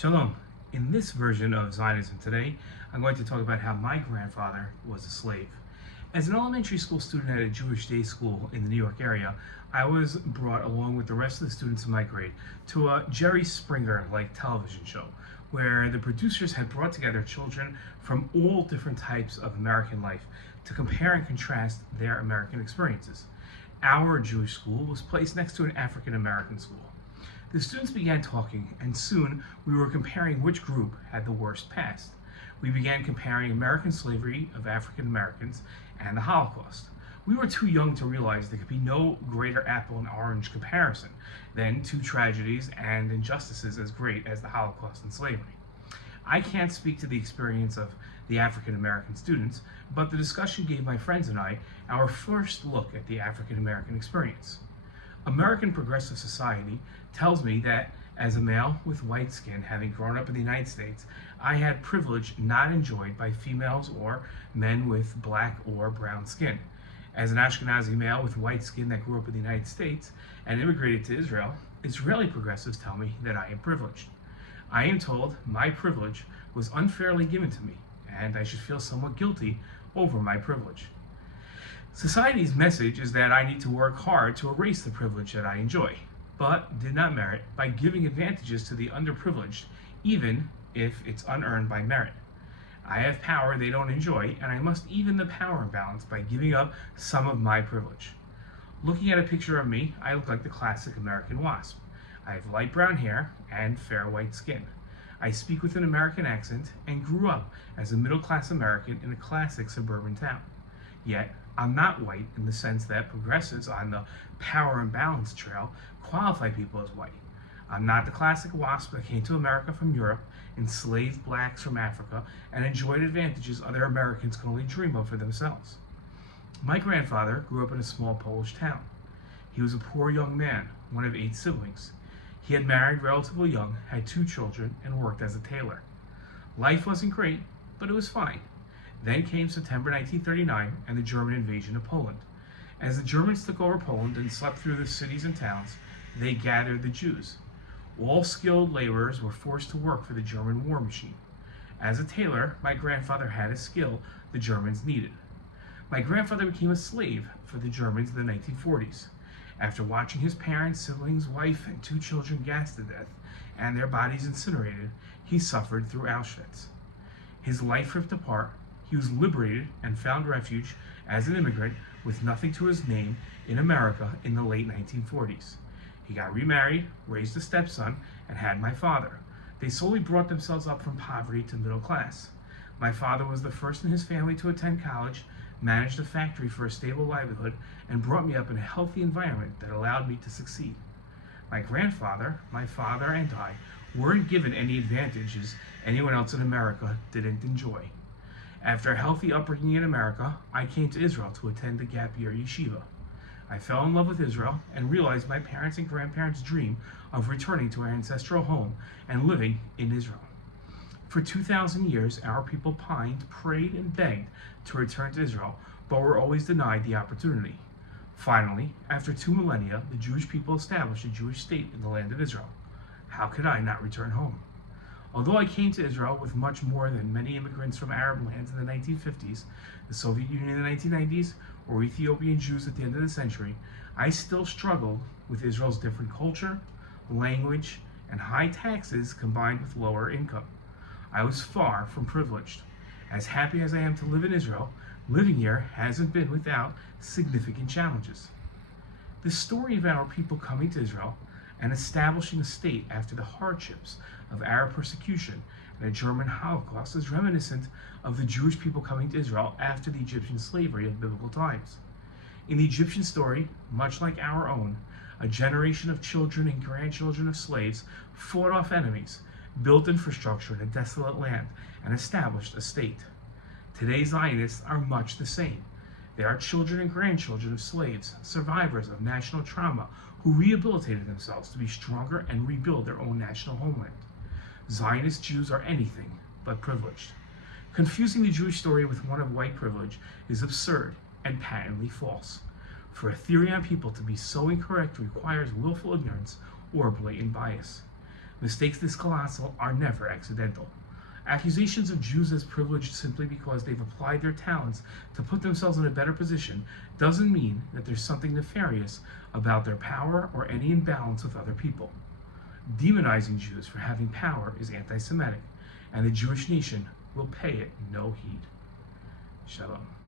Shalom. In this version of Zionism today, I'm going to talk about how my grandfather was a slave. As an elementary school student at a Jewish day school in the New York area, I was brought along with the rest of the students in my grade to a Jerry Springer-like television show where the producers had brought together children from all different types of American life to compare and contrast their American experiences. Our Jewish school was placed next to an African American school. The students began talking, and soon we were comparing which group had the worst past. We began comparing American slavery of African Americans and the Holocaust. We were too young to realize there could be no greater apple and orange comparison than two tragedies and injustices as great as the Holocaust and slavery. I can't speak to the experience of the African American students, but the discussion gave my friends and I our first look at the African American experience. American progressive society tells me that as a male with white skin, having grown up in the United States, I had privilege not enjoyed by females or men with black or brown skin. As an Ashkenazi male with white skin that grew up in the United States and immigrated to Israel, Israeli progressives tell me that I am privileged. I am told my privilege was unfairly given to me, and I should feel somewhat guilty over my privilege. Society's message is that I need to work hard to erase the privilege that I enjoy, but did not merit by giving advantages to the underprivileged, even if it's unearned by merit. I have power they don't enjoy, and I must even the power imbalance by giving up some of my privilege. Looking at a picture of me, I look like the classic American wasp. I have light brown hair and fair white skin. I speak with an American accent and grew up as a middle-class American in a classic suburban town. Yet, I'm not white in the sense that progressives on the power and balance trail qualify people as white. I'm not the classic wasp that came to America from Europe, enslaved blacks from Africa, and enjoyed advantages other Americans can only dream of for themselves. My grandfather grew up in a small Polish town. He was a poor young man, one of 8 siblings. He had married relatively young, had 2 children, and worked as a tailor. Life wasn't great, but it was fine. Then came September 1939 and the German invasion of Poland. As the Germans took over Poland and swept through the cities and towns, they gathered the Jews. All skilled laborers were forced to work for the German war machine. As a tailor, my grandfather had a skill the Germans needed. My grandfather became a slave for the Germans in the 1940s. After watching his parents, siblings, wife, and 2 children gassed to death and their bodies incinerated, he suffered through Auschwitz. His life ripped apart. He was liberated and found refuge as an immigrant with nothing to his name in America in the late 1940s. He got remarried, raised a stepson, and had my father. They slowly brought themselves up from poverty to middle class. My father was the first in his family to attend college, managed a factory for a stable livelihood, and brought me up in a healthy environment that allowed me to succeed. My grandfather, my father, and I weren't given any advantages anyone else in America didn't enjoy. After a healthy upbringing in America, I came to Israel to attend the gap year yeshiva. I fell in love with Israel and realized my parents' and grandparents' dream of returning to our ancestral home and living in Israel. For 2,000 years, our people pined, prayed, and begged to return to Israel, but were always denied the opportunity. Finally, after 2 millennia, the Jewish people established a Jewish state in the land of Israel. How could I not return home? Although I came to Israel with much more than many immigrants from Arab lands in the 1950s, the Soviet Union in the 1990s, or Ethiopian Jews at the end of the century, I still struggled with Israel's different culture, language, and high taxes combined with lower income. I was far from privileged. As happy as I am to live in Israel, living here hasn't been without significant challenges. The story of our people coming to Israel and establishing a state after the hardships of Arab persecution and a German Holocaust is reminiscent of the Jewish people coming to Israel after the Egyptian slavery of biblical times. In the Egyptian story, much like our own, a generation of children and grandchildren of slaves fought off enemies, built infrastructure in a desolate land, and established a state. Today's Zionists are much the same. They are children and grandchildren of slaves, survivors of national trauma, who rehabilitated themselves to be stronger and rebuild their own national homeland. Zionist Jews are anything but privileged. Confusing the Jewish story with one of white privilege is absurd and patently false. For a theory on people to be so incorrect requires willful ignorance or blatant bias. Mistakes this colossal are never accidental. Accusations of Jews as privileged simply because they've applied their talents to put themselves in a better position doesn't mean that there's something nefarious about their power or any imbalance with other people. Demonizing Jews for having power is anti Semitic, and the Jewish nation will pay it no heed. Shalom.